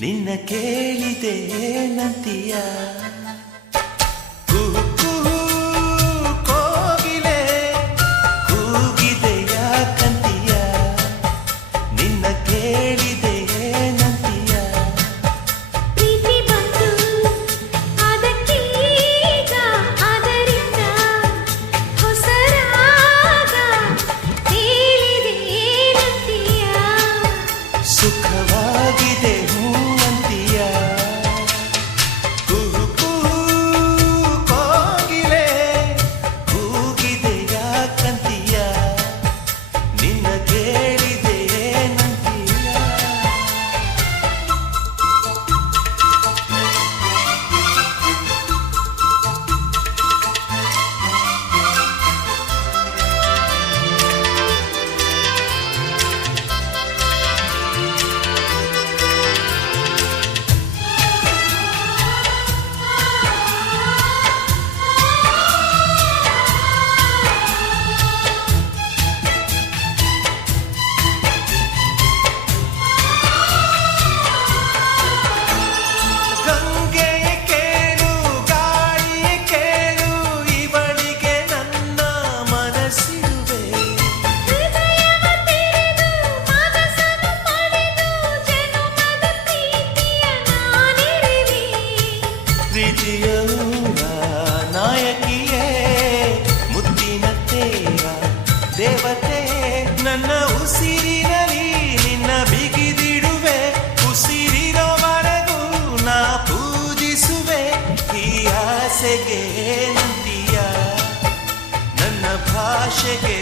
ನಿನ್ನ ಕೇಳಿದೆ ನಂತಿಯ ಕೋಗಿಲೆ ಕೂಗಿದೆಯ ಕಂತಿಯ ನಿನ್ನ ಕೇಳಿದೆ ನಂತಿಯ ಪ್ರೀತಿ ಬಂತು ಅದಕ್ಕೀಗ ಅದರಿಂದ ಹೊಸರಾಗ ತೇಲಿದೆ ನಂತಿಯ ಸುಖವಾಗಿದೆ ಹೂವಂತಿಯ ಕೋಗಿಲೆ ಕೂಗಿದೆಯ ಕಂತಿಯ ನಿನ್ನ ಕೇಳಿದೆ ನಂತಿಯ ಗಂಗೆ ಕೇಳು ಗಾಳಿ ಕೇಳು ಇವಳಿಗೆ ನನ್ನ ಮನಸ್ಸಿರುವೆ ಹೃದಯವ ತೆರೆದು ಮನಸ್ಸನ್ನು ಪಡೆದು ಜನುಮದ ಪ್ರೀತಿಯ ನಾನಿರುವೆ ಪ್ರೀತಿಯ ನಾಯಕಿಯೇ ಮುತ್ತಿನ ತೇರ ದೇವತೆ ನನ್ನ ಉಸಿರಿನಲ್ಲಿ ನಿನ್ನ ಬಿಗಿದಿಡುವೆ ಉಸಿರಿರೋವರೆಗೂ ನಾ ಪೂಜಿಸುವೆ ಈ ಆಸೆಗೆ ನಂತಿಯ ನನ್ನ ಭಾಷೆಗೆ